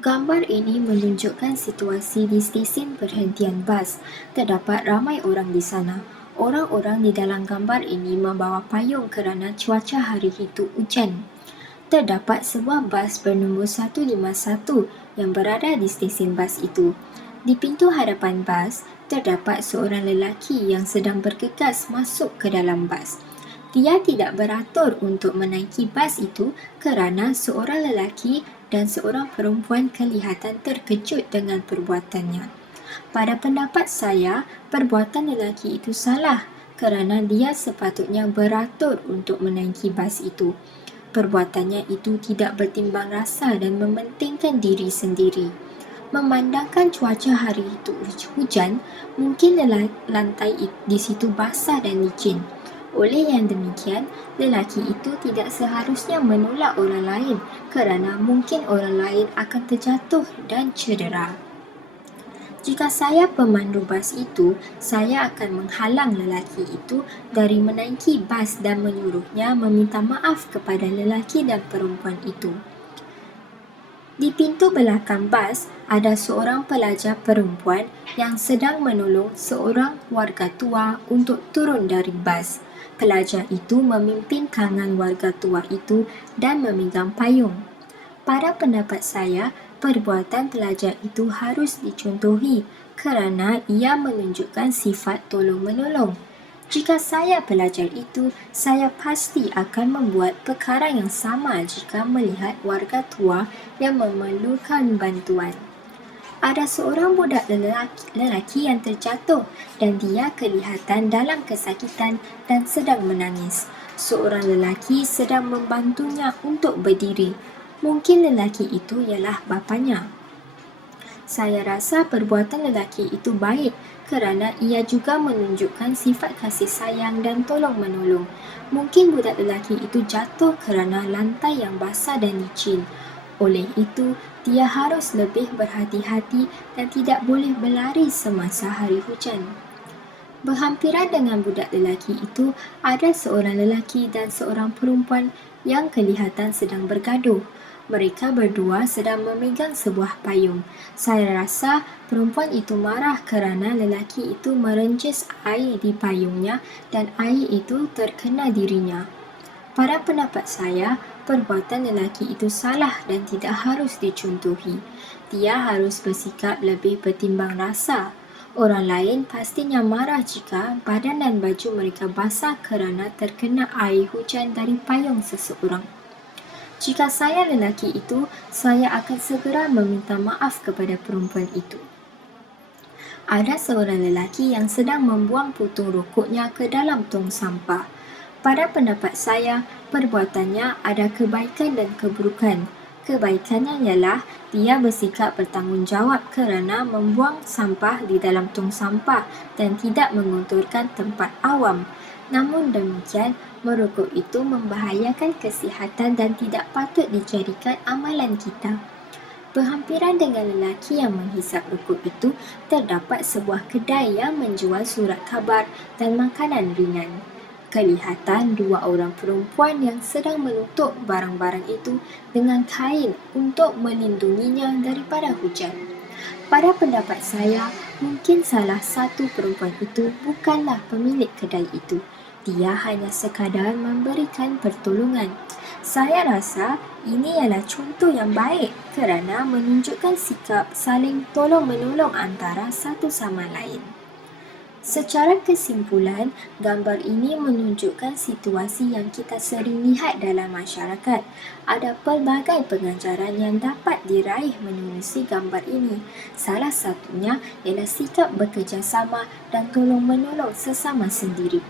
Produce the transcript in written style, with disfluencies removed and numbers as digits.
Gambar ini menunjukkan situasi di stesen perhentian bas. Terdapat ramai orang di sana. Orang-orang di dalam gambar ini membawa payung kerana cuaca hari itu hujan. Terdapat sebuah bas bernombor 151 yang berada di stesen bas itu. Di pintu hadapan bas, terdapat seorang lelaki yang sedang bergegas masuk ke dalam bas. Dia tidak beratur untuk menaiki bas itu kerana seorang lelaki dan seorang perempuan kelihatan terkejut dengan perbuatannya. Pada pendapat saya, perbuatan lelaki itu salah kerana dia sepatutnya beratur untuk menaiki bas itu. Perbuatannya itu tidak bertimbang rasa dan mementingkan diri sendiri. Memandangkan cuaca hari itu hujan, mungkin lantai di situ basah dan licin. Oleh yang demikian, lelaki itu tidak seharusnya menolak orang lain kerana mungkin orang lain akan terjatuh dan cedera. Jika saya pemandu bas itu, saya akan menghalang lelaki itu dari menaiki bas dan menyuruhnya meminta maaf kepada lelaki dan perempuan itu. Di pintu belakang bas, ada seorang pelajar perempuan yang sedang menolong seorang warga tua untuk turun dari bas. Pelajar itu memimpin tangan warga tua itu dan memegang payung. Pada pendapat saya, perbuatan pelajar itu harus dicontohi kerana ia menunjukkan sifat tolong-menolong. Jika saya pelajar itu, saya pasti akan membuat perkara yang sama jika melihat warga tua yang memerlukan bantuan. Ada seorang budak lelaki yang terjatuh dan dia kelihatan dalam kesakitan dan sedang menangis. Seorang lelaki sedang membantunya untuk berdiri. Mungkin lelaki itu ialah bapanya. Saya rasa perbuatan lelaki itu baik kerana ia juga menunjukkan sifat kasih sayang dan tolong-menolong. Mungkin budak lelaki itu jatuh kerana lantai yang basah dan licin. Oleh itu, dia harus lebih berhati-hati dan tidak boleh berlari semasa hari hujan. Berhampiran dengan budak lelaki itu, ada seorang lelaki dan seorang perempuan yang kelihatan sedang bergaduh. Mereka berdua sedang memegang sebuah payung. Saya rasa perempuan itu marah kerana lelaki itu merencis air di payungnya dan air itu terkena dirinya. Pada pendapat saya, perbuatan lelaki itu salah dan tidak harus dicontohi. Dia harus bersikap lebih bertimbang rasa. Orang lain pastinya marah jika badan dan baju mereka basah kerana terkena air hujan dari payung seseorang. Jika saya lelaki itu, saya akan segera meminta maaf kepada perempuan itu. Ada seorang lelaki yang sedang membuang putung rokoknya ke dalam tong sampah. Pada pendapat saya, perbuatannya ada kebaikan dan keburukan. Kebaikannya ialah dia bersikap bertanggungjawab kerana membuang sampah di dalam tong sampah dan tidak mengotorkan tempat awam. Namun demikian, merokok itu membahayakan kesihatan dan tidak patut dijadikan amalan kita. Berhampiran dengan lelaki yang menghisap rokok itu, terdapat sebuah kedai yang menjual surat khabar dan makanan ringan. Kelihatan dua orang perempuan yang sedang menutup barang-barang itu dengan kain untuk melindunginya daripada hujan. Pada pendapat saya, mungkin salah satu perempuan itu bukanlah pemilik kedai itu. Dia hanya sekadar memberikan pertolongan. Saya rasa ini adalah contoh yang baik kerana menunjukkan sikap saling tolong-menolong antara satu sama lain. Secara kesimpulan, gambar ini menunjukkan situasi yang kita sering lihat dalam masyarakat. Ada pelbagai pengajaran yang dapat diraih menerusi gambar ini. Salah satunya ialah sikap bekerjasama dan tolong-menolong sesama sendiri.